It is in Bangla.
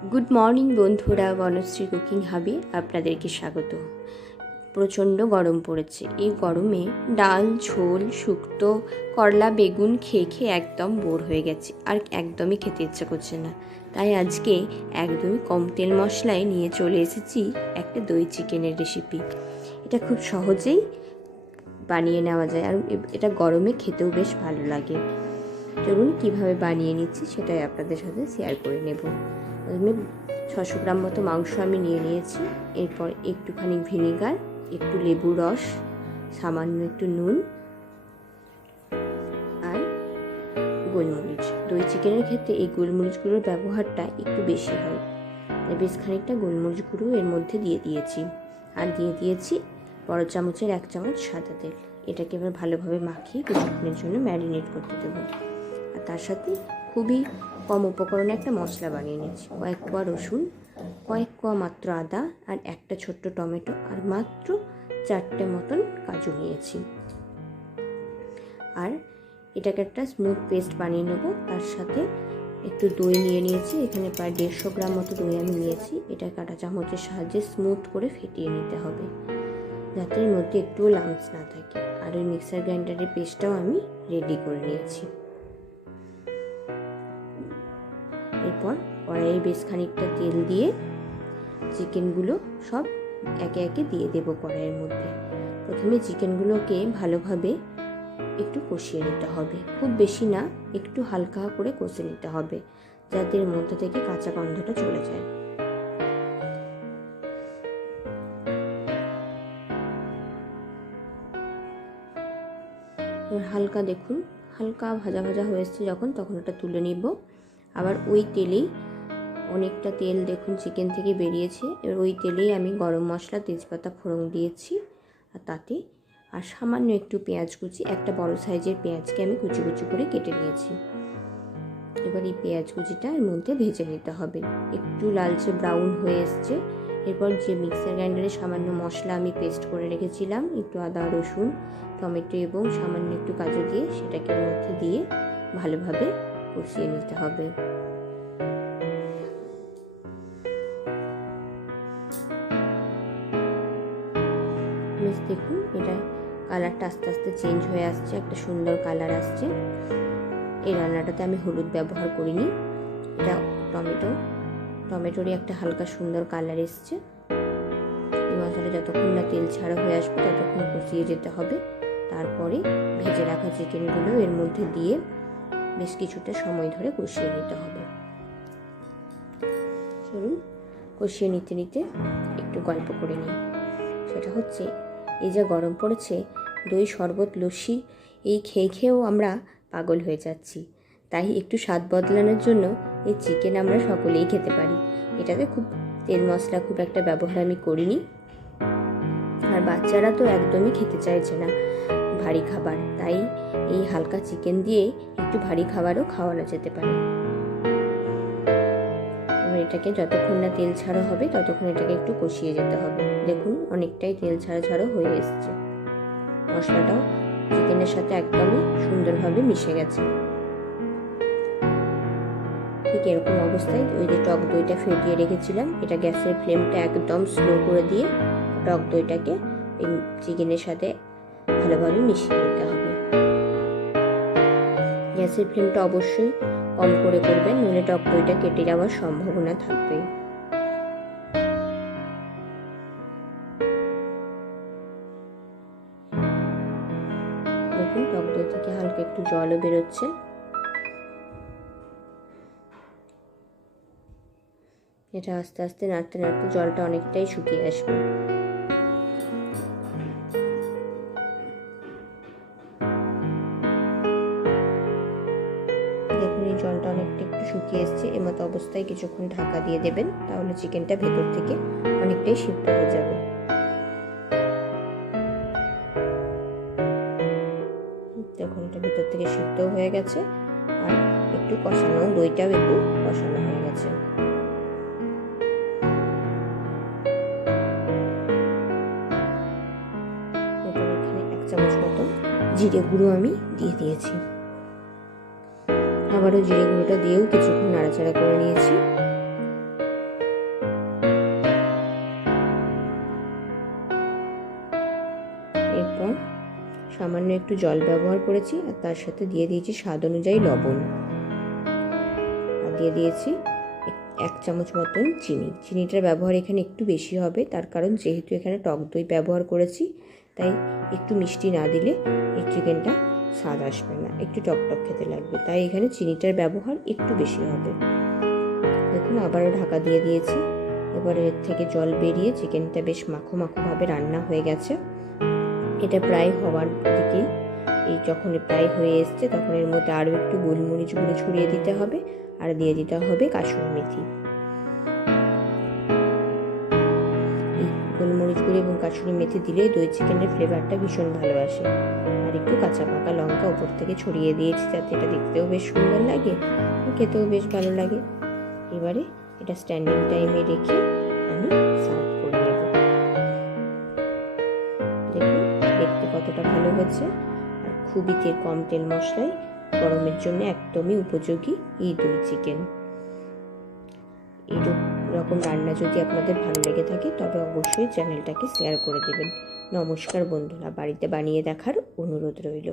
গুড মর্নিং বন্ধুরা। বনশ্রী কুকিং হাবে আপনাদেরকে স্বাগত। প্রচণ্ড গরম পড়েছে। এই গরমে ডাল, ঝোল, শুক্তো, করলা, বেগুন খেয়ে খেয়ে একদম বোর হয়ে গেছে। আর একদমই খেতে ইচ্ছা করছে না। তাই আজকে একদমই কম তেল মশলায় নিয়ে চলে এসেছি একটা দই চিকেনের রেসিপি এটা খুব সহজেই বানিয়ে নেওয়া যায় আর এটা গরমে খেতেও বেশ ভালো লাগে। চলুন কীভাবে বানিয়ে নিচ্ছি সেটাই আপনাদের সাথে শেয়ার করে নেব। প্রথমে ছশো গ্রাম মতো মাংস আমি নিয়ে নিয়েছি। এরপর একটুখানি ভিনেগার, একটু লেবু রস, সামান্য একটু নুন আর গোলমরিচ। দই চিকেনের ক্ষেত্রে এই গোলমরিচগুলোর ব্যবহারটা একটু বেশি হয়। তাই বেশ খানিকটা গোলমরিচ গুঁড়ো এর মধ্যে দিয়ে দিয়েছি। আর দিয়ে দিয়েছি বড় চামচের এক চামচ সাদা তেল। এটাকে এবার ভালোভাবে মাখিয়ে কিছুক্ষণের জন্য ম্যারিনেট করতে দেবো। আর তার সাথে খুবই কম উপকরণে একটা মশলা বানিয়ে নিয়েছি। কয়েক কোয়া রসুন, কয়েক কোয়া মাত্র আদা আর একটা ছোট্ট টমেটো আর মাত্র চারটে মতন কাজু নিয়েছি। আর এটাকে একটা স্মুথ পেস্ট বানিয়ে নেব। তার সাথে একটু দই নিয়ে নিয়েছি। এখানে প্রায় দেড়শো গ্রাম মতো দই আমি নিয়েছি। এটা কাটা চামচের সাহায্যে স্মুথ করে ফেটিয়ে নিতে হবে, যাতে এর মধ্যে একটুও লামস না থাকে। আর ওই মিক্সার গ্রাইন্ডারের পেস্টটাও আমি রেডি করে নিয়েছি। এরপর কড়াইয়ে বেশ খানিকটা তেল দিয়ে চিকেনগুলো সব একে একে দিয়ে দেব কড়াইয়ের মধ্যে। প্রথমে চিকেনগুলোকে ভালোভাবে একটু কষিয়ে নিতে হবে। খুব বেশি না, একটু হালকা করে কষে নিতে হবে, যাতে এর মধ্যে থেকে কাঁচা গন্ধটা চলে যায়। হালকা দেখুন, হালকা ভাজা ভাজা হয়ে এসছে যখন, তখন ওটা তুলে নিব। আবার ওই তেলেই অনেকটা তেল দেখুন চিকেন থেকে বেরিয়েছে। এবার ওই তেলেই আমি গরম মশলা, তেজপাতা, ফোড়ন দিয়েছি আর তাতে আর সামান্য একটু পেঁয়াজ কুচি, একটা বড় সাইজের পেঁয়াজকে আমি কুচি কুচি করে কেটে নিয়েছি। এবার এই পেঁয়াজ কুচিটা এর মধ্যে ভেজে নিতে হবে। একটু লালচে ব্রাউন হয়ে এসছে। এরপর যে মিক্সার গ্রাইন্ডারে সামান্য মশলা আমি পেস্ট করে রেখেছিলাম, একটু আদা, রসুন, টমেটো এবং সামান্য একটু কাজু দিয়ে সেটাকে এর মধ্যে দিয়ে ভালোভাবে কষিয়ে নিতে হবে। দেখুন, এটা কালারটা আস্তে আস্তে চেঞ্জ হয়ে আসছে, একটা সুন্দর কালার আসছে। এই রান্নাটাতে আমি হলুদ ব্যবহার করিনি। এটা টমেটো, টমেটোরই একটা হালকা সুন্দর কালার এসছে। এই মশলাটা যতক্ষণ না তেল ছাড়া হয়ে আসবে, ততক্ষণ কষিয়ে যেতে হবে। তারপরে ভেজে রাখা চিকেনগুলো এর মধ্যে দিয়ে বেশ কিছুটা সময় ধরে কষিয়ে নিতে হবে। চলুন, কষিয়ে নিতে নিতে একটু গল্প করে নিই। সেটা হচ্ছে, এই যে গরম পড়েছে, দই, শরবত, লস্যি, এই খেয়ে খেয়েও আমরা পাগল হয়ে যাচ্ছি। তাই একটু স্বাদ বদলানোর জন্য এই চিকেন আমরা সকলেই খেতে পারি। এটাতে খুব তেল মশলা খুব একটা ব্যবহার আমি করিনি। আর বাচ্চারা তো একদমই খেতে চাইছে না। ভারী খাবার। তাই এই হালকা চিকেন দিয়ে একটু ভারী খাবারও খাওয়ানো যেতে পারে। এবার এটাকে যতক্ষণ না তেল ছাড়া হবে, ততক্ষণ এটাকে একটু কষিয়ে যেতে হবে। দেখুন, অনেকটাই তেল ছাড়া ছাড়া হয়ে এসছে। মশলাটাও চিকেনের সাথে একদমই সুন্দরভাবে মিশে গেছে। ঠিক এরকম অবস্থায় ওই যে টক দইটা ফেটিয়ে রেখেছিলাম, এটা গ্যাসের ফ্লেমটা একদম স্লো করে দিয়ে টক দইটাকে চিকেনের সাথে ভালোভাবে মিশিয়ে নিতে হবে। গ্যাসের ফ্লেমটা অবশ্যই কম করে করবেন, নইলে টক দইটা কেটে যাওয়ার সম্ভাবনা থাকবে। দেখুন, টক দই থেকে হালকা একটু জলও বেরোচ্ছে। এটা আস্তে আস্তে নাড়তে নাড়তে জলটা অনেকটাই শুকিয়ে আসবে। এসছে এর মতো অবস্থায় কিছুক্ষণ ঢাকা দিয়ে দেবেন, তাহলে চিকেনটা ভেতর থেকে অনেকটাই সিদ্ধ হয়ে যাবে। দেখুন, এটা ভেতর থেকে সিদ্ধ হয়ে গেছে, আর একটু কষানো দইটাও একটু কষানো হয়ে গেছে। এক চামচ মতো জিরে গুঁড়ো আমি দিয়ে দিয়েছি। আবারও জিরে গুঁড়োটা দিয়েও কিছুক্ষণ নাড়াচাড়া করে নিয়েছি। এরপর সামান্য একটু জল ব্যবহার করেছি আর তার সাথে দিয়ে দিয়েছি স্বাদ অনুযায়ী লবণ। আর দিয়ে দিয়েছি এক চামচ মতন চিনি। চিনিটার ব্যবহার এখানে একটু বেশি হবে, তার কারণ যেহেতু এখানে টক দই ব্যবহার করেছি, তাই একটু মিষ্টি না দিলে এই চিকেনটা স্বাদ আসবে না। একটু টক টক খেতে লাগবে। তাই এখানে চিনিটার ব্যবহার একটু বেশি হবে। দেখুন, আবারও ঢাকা দিয়ে দিয়েছি। এবার এর থেকে জল বেরিয়ে চিকেনটা বেশ মাখো মাখোভাবে রান্না হয়ে গেছে। এটা প্রায় হওয়ার দিকেই এই যখন প্রায় হয়ে এসছে, তখন এর মধ্যে আরও একটু গোলমরিচ গুঁড়ো ছড়িয়ে দিতে হবে। আর দিয়ে দিতে হবে কাসুরি মেথি। গোলমরিচ গুঁড়ো এবং কাসুরি মেথি দিলে দই চিকেনের ফ্লেভারটা ভীষণ ভালো আসে আর একটু কাঁচা পাকা লঙ্কা ওপর থেকে ছড়িয়ে দিয়েছি যাতে এটা দেখতেও বেশ সুন্দর লাগে খেতেও বেশ ভালো লাগে। এবারে এটা স্ট্যান্ডিং টাইমে রেখে আমি সার্ভ করে নেব। দেখুন, দেখতে কতটা ভালো হয়েছে আর খুবই তেল, কম তেল মশলায় গরমের জন্য একদমই উপযোগী এই দই চিকেন এই রকম রান্না যদি আপনাদের ভালো লেগে থাকে, তবে অবশ্যই চ্যানেলটাকে শেয়ার করে দেবেন। নমস্কার বন্ধুরা, বাড়িতে বানিয়ে দেখার অনুরোধ রইল।